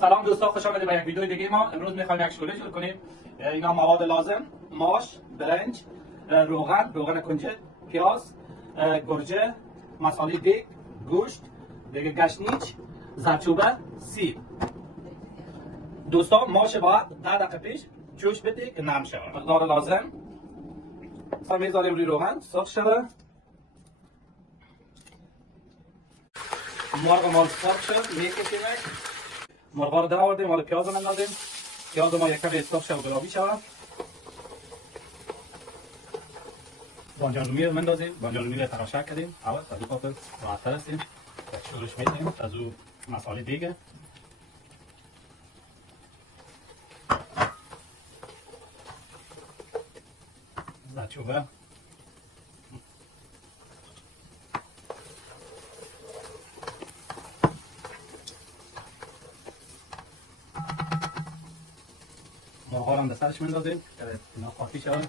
سلام دوستان، خوش آمدید به یک ویدیو دیگه. ما امروز میخوایم یک شوله جور کنیم. اینا مواد لازم: ماش، برنج، روغن کنجد، پیاز، گرجه، مصالحه دیگ، گوشت، دیگه گشنیج، زردچوبه، سیب. دوستان ماش باید 10 دقیقه پیش جوش بدید که نرم شود. مقدار لازم میذاریم روی روغن سرخ شود. مرغ ما سرخ شد میکشیم. مرغا رو در آوردیم، حالا پیاز رو میندازیم. پیاز ما یک کمی سرخ شد و گلابی شود. بانجان رومی رو میندازیم. بانجان رومی رو تراشک کردیم. اول از او خاطر راحت‌تر هستیم. شورش میدیم. از او مصالحه دیگه، زردچوبه، مرغا رو هم به سرش میندازیم که اینا خاکی شود،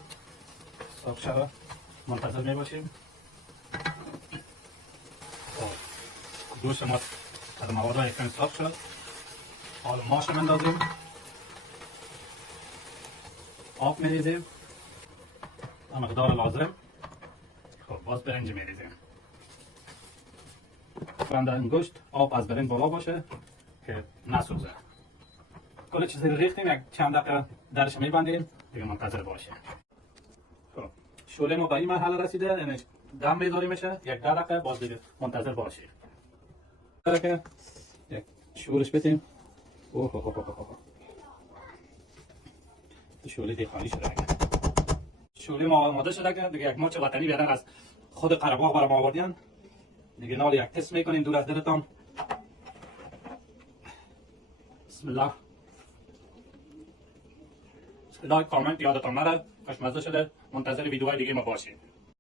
سرخ شود. منتظر میباشیم. گوشت ما از مواد های کمی سرخ شد. حالا ماش رو میندازیم، آب میریزیم و مقدار لازم. خب باز برنج میریزیم. بنده این گوشت آب از برنج بالا باشه که نسوزه. کل چیزی رو ریختیم، یک چند دقیقه درش میبندیم دیگه منتظر باشیم. خب شوله ما به این مرحله رسیده، یعنی دم میذاریمش یک 10 دقیقه، باز دیگه منتظر باشیم که یک شورش بدیم. شوله دیگه خالی شده. شوله ما آماده شده دیگه. یک ماچ وطنی بیادن از خود قره‌باغ برام آوردین دیگه. نال یک تست میکنیم دور از دلتان. بسم الله. لایک کامنت یادتان نره. خوشمزه شده. منتظر ویدیوهای دیگه ما باشید.